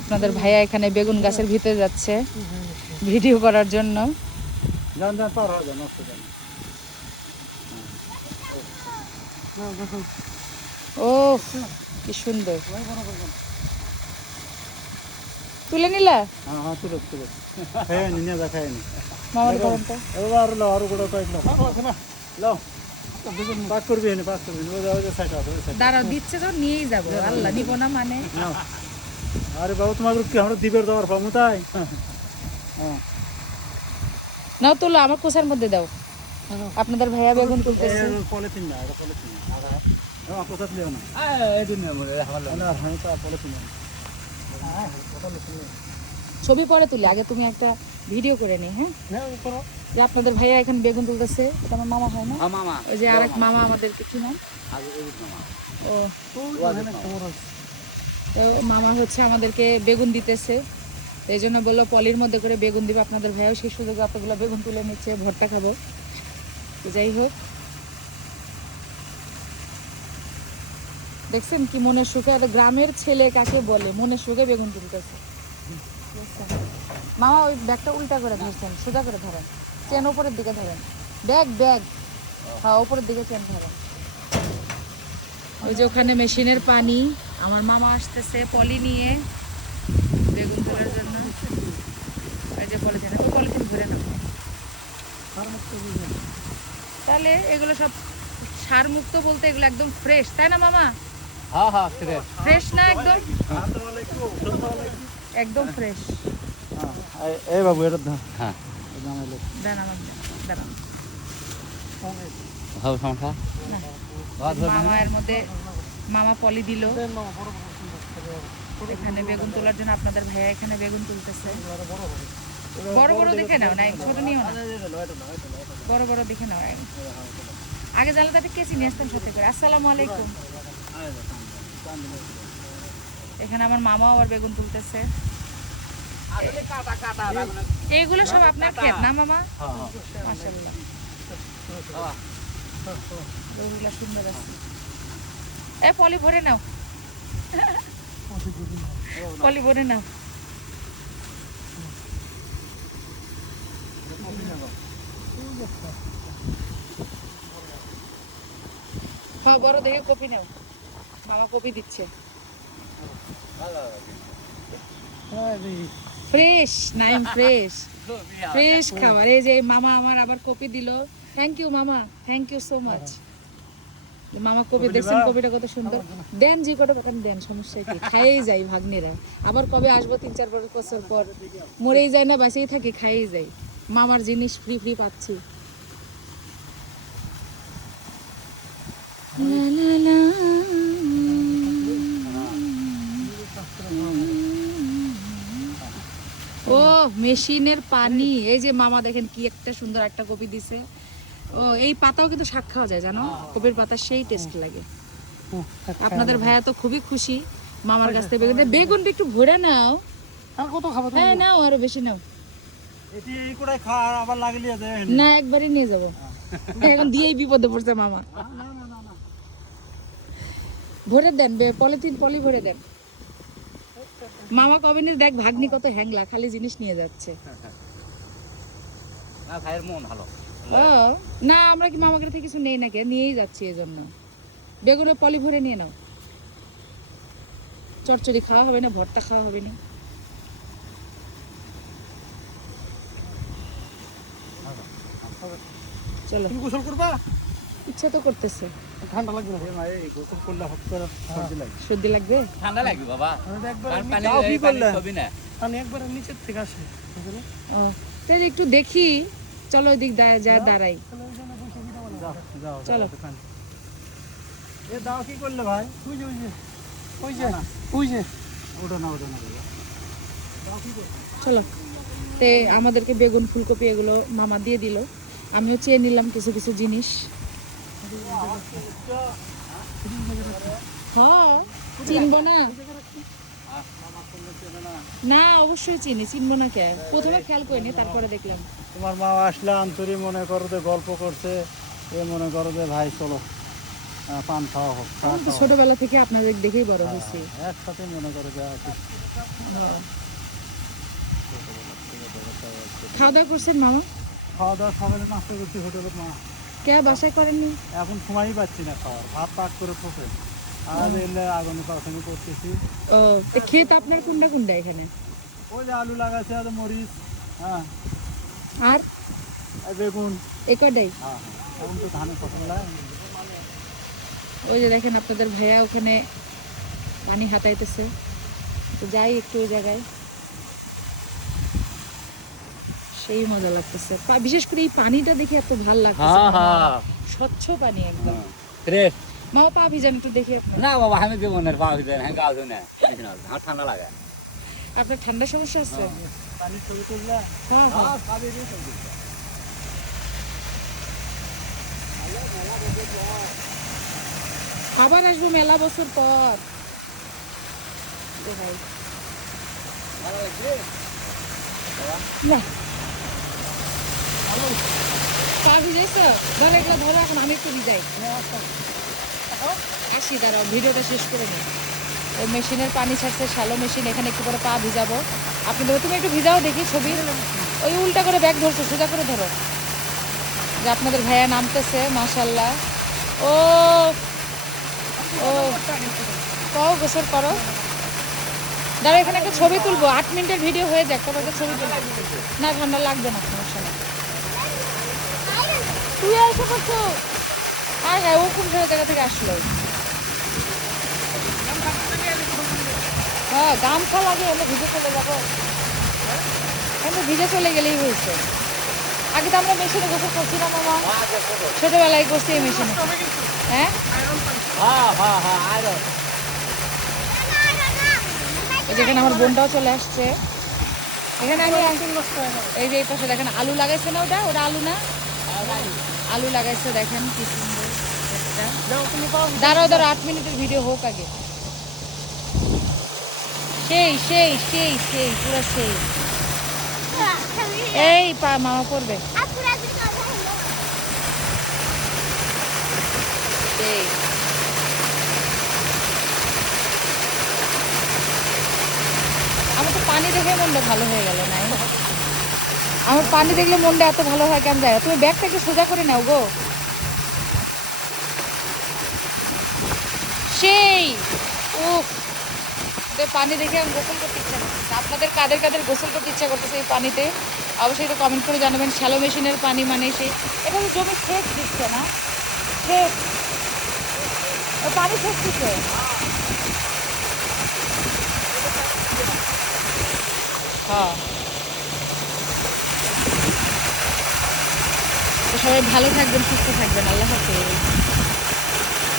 আপনাদের ভাইয়া এখানে বেগুন গাছের ভিতরে যাচ্ছে ভিডিও করার জন্য। ও কি সুন্দর, তুলে নিলা মামার ঘরটা। দাঁড়াও, দিচ্ছে তো নিয়েই যাবো। আল্লাহ, নিব না মানে? আরে বাবা, তোমার কি আমরা দিবের দেওয়ার পাবো তাই? নাও তুলো, আমার কোষার মধ্যে দাও। আপনাদের ভাইয়া বেগুন তুলতেছে। পলিথিন না, এটা পলিথিন না, কোথা দিও না। এই দিন ছবি পরে তুলি, আগে তুমি একটা ভিডিও করে নি। হ্যাঁ, যে আপনাদের ভাইয়া এখন বেগুন তুলতেছে। তোমার মামা হয় না? ওই যে আরেক মামা আমাদেরকে, কি নাম? ও, তো মামা হচ্ছে আমাদেরকে বেগুন দিতেছে। এই জন্য বললো পলির মধ্যে করে বেগুন দিবে। আপনাদের ভাইয়াও সেই সুযোগে এতগুলো বেগুন তুলে নিচ্ছে, ভর্তা খাবো। তো যাই হোক, দেখছেন কি মনের সুখে, এত গ্রামের ছেলে কাকে বলে মনের সুখে বেগুন তুলতেছে। মামা ওই ব্যাগটা উল্টা করে ধরছেন, সোজা করে ধরেন, চেন উপরের দিকে ধরেন। ব্যাগ ব্যাগ, হ্যাঁ উপরের দিকে চেন ধরেন। ওই যে ওখানে মেশিনের পানি, আমার মামা আসতেছে পলি নিয়ে বেগুন তোলার জন্য। ওই যে পলিথিন, তো পলিথিন ভরে না, তাহলে এগুলো সব সার মুক্ত বলতে এগুলো একদম ফ্রেশ, তাই না মামা? হ্যাঁ হ্যাঁ, ফ্রেশ না একদম? একদম ফ্রেশ। এই বাবু এটা হ্যাঁ দেন আমার, দাঁড়ান। সমস্যা মামা এর মধ্যে মামা পলি দিল এখানে বেগুন তোলার জন্য। আপনাদের ভাইয়া এখানে বেগুন তুলতেছে। বড় বড় দেখে নাও, না ছোট নিও না, বড় বড় দেখে নাও। আগে জানলে তাতে কেচি নিয়ে আসতাম সাথে করে। আসসালামু আলাইকুম। এখানে আমার মামা আবার বেগুন তুলতেছে। এইগুলো সব আপনার ক্ষেত না মামা? মাশাআল্লাহ, বেগুনগুলো সুন্দর আছে। এ পলি ভরে নাও, পলি ভরে নাও। হ্যাঁ, বড় দেখে কপি নাও, মামা কপি দিচ্ছে। ফ্রেশ নাইম, ফ্রেশ ফ্রেশ খাবার। এই যে মামা আমার আবার কপি দিল। থ্যাংক ইউ মামা, থ্যাংক ইউ সো মাচ। মামা কপি দেখছেন, কপিটা কত সুন্দর। দেন যে কটা পাঠান দেন, সমস্যা কি, খাইয়েই যাই ভাগ্নেরা। আবার কবে আসবো 3-4 বছর পর, মরেই যায় না, বাঁচেই থাকি, খাইয়েই যাই। মামার জিনিস ফ্রি ফ্রি পাচ্ছি। লা লা লা। ও মেশিনের পানি। এই যে মামা দেখেন কি একটা সুন্দর একটা কপি দিছে। ও এই পাতাও কিন্তু শাক খাওয়া যায় জানো, কপির পাতা সেই টেস্ট লাগে। আপনাদের ভাইয়া তো খুবই খুশি মামার কাছ থেকে বেগুন। বেগুনটা একটু ভরে নাও। আর কত খাবো? হ্যাঁ নাও, আরো বেশি নাও। এটি এই কোটায় খা আবার লাগলিয়ে দেয় না, একবারই নিয়ে যাবো। এখন দিয়েই বিপদে পড়ছে মামা। ভরে দেন, পলিথিন পলি ভরে দেন। মামা কবিনের দেখ ভাগ্নি কত হ্যাংলা, খালি জিনিস নিয়ে যাচ্ছে। না ভাইয়ের মন ভালো। ও না, আমরা কি মামাকে থেকে কিছু নেই নাকি, নিয়েই যাচ্ছি। এই জন্য বেগুনের পলি ভরে নিয়ে নাও। চচ্চড়ি খাওয়া হবে না, ভর্তা খাওয়া হবে না। চলো, তুমি গোসল করবা? ইচ্ছা তো করতেছে। ঠান্ডা লাগবে না ভাই, এই গোসল করলে হট করে সর্দি লাগে। সর্দি লাগবে? ঠান্ডা লাগবে বাবা, পানি কি করলে পানি একবার নিচের থেকে আসে। ও তাহলে একটু দেখি, চলো ওই দিক যায় দাঁড়াই। চলো। এ দাও কি করলে ভাই? ওই যে ওই যে ওই যে ওই যে ওটা না, ওটা না। চলো, তে আমাদেরকে বেগুন ফুলকপি এগুলো মামা দিয়ে দিল। আমিও চেয়ে নিলাম কিছু কিছু জিনিস। হ্যাঁ, চিনবো না? না অবশ্যই চিনবো না কে? প্রথমে খেয়াল করিনি, তারপরে দেখলাম। তোমার মা আসলে আন্তরিক মনে করো যে গল্প করছে, এ মনে করো যে ভাই চলো পান খাওয়া হোক। ছোটবেলা থেকে আপনাদের দেখেই বড় হয়েছি। একসাথে মনে করো যে খাওয়া দাওয়া করছেন মামা? খাওয়া দাওয়া সকালে নাস্তা করছি হোটেলে মা। কে বাসায় করেননি? এখন সময়ই পাচ্ছি না খাওয়ার, ভাত পাক করে ফোটে আর এলে আগুনে পাখানি করতেছি। ও ক্ষেত আপনার কোনটা কোনটা এখানে? ওই যে আলু লাগাচ্ছে আর মরিচ, হ্যাঁ, আর আর বেগুন, এ কটাই? হ্যাঁ এখন তো ধানের ফসল লাগে। ওই যে দেখেন আপনাদের ভাইয়া ওখানে পানি হাতাইতেছে, তো যাই একটু ওই জায়গায়, সেই মজা লাগতেছে। বিশেষ করে এই পানিটা দেখে এত ভাল লাগতেছে, স্বচ্ছ পানি একদম। মামা পা ভিজান একটু দেখি আপনার। না বাবা আমি দেবো না, পা ভিজে না, গাছ না, আমার ঠান্ডা লাগে। আপনার ঠান্ডা সমস্যা আছে? পানির ছবি তুললা? হ্যাঁ হ্যাঁ। আবার আসবো মেলা বছর পর। এ ভাই। না পা ভিজাইছ? ধরো এগুলো ধরো, এখন আমি একটু ভিজাই। আসি দাঁড়াও, ভিডিওটা শেষ করে নিই। ওই মেশিনের পানি ছাড়ছে, শ্যালো মেশিন, এখানে একটু করে পা ভিজাবো। আপনি ধরো, তুমি একটু ভিজাও দেখি ছবি। ওই উল্টা করে ব্যাগ ধরছো, সোজা করে ধরো। যে আপনাদের ভাইয়া নামতেছে, মাশাল্লাহ। ও ও কও গোসল করো। দাঁড়া, এখানে একটা ছবি তুলবো, 8 মিনিটের ভিডিও হয়ে যাক, তবে একটা ছবি তুলবো। না ঠান্ডা লাগবে না, সমস্যা নেই। তুই এসে করছো? হ্যাঁ হ্যাঁ, ও কোন জায়গা থেকে আসলো? হ্যাঁ, গামছা লাগে, এমনি ভিজে চলে যাবো। এমনি ভিজে চলে গেলেই হয়েছে। আগে তো আমরা মেশিনে গোসল করছি না মামা, ছোটবেলায় করছি এই মেশিনে। হ্যাঁ যেখানে আমার বোনটাও চলে আসছে। এখানে আমি এই যে এই পাশে দেখেন আলু লাগাইছে না, ওটা ওটা আলু না, আলু লাগাইছে দেখেন কি সুন্দর। দাঁড়াও দাঁড়াও, 8 মিনিটের ভিডিও হোক আগে। সেই সেই সেই সেই পুরো সেই। এই পা মামা পড়বে। সেই আমার তো পানি দেখে মনটা ভালো হয়ে গেল। নাই আমার পানি দেখলে মনটা এত ভালো হয় কেমন যায়। তুমি ব্যাগটা একটু সোজা করে নাও গো। সেই উফ, পানি দেখে আমি গোসল করতে ইচ্ছা করতেছে। আপনাদের কাদের কাদের গোসল করতে ইচ্ছা করতেছে এই পানিতে, অবশ্যই তো কমেন্ট করে জানাবেন। শ্যালো মেশিনের পানি মানে সেই, এটা তো জমি সেচ দিচ্ছে না, সেচ পানি সেচ দিচ্ছে। হ্যাঁ, তো সবাই ভালো থাকবেন, সুস্থ থাকবেন, আল্লাহ হাফেজ।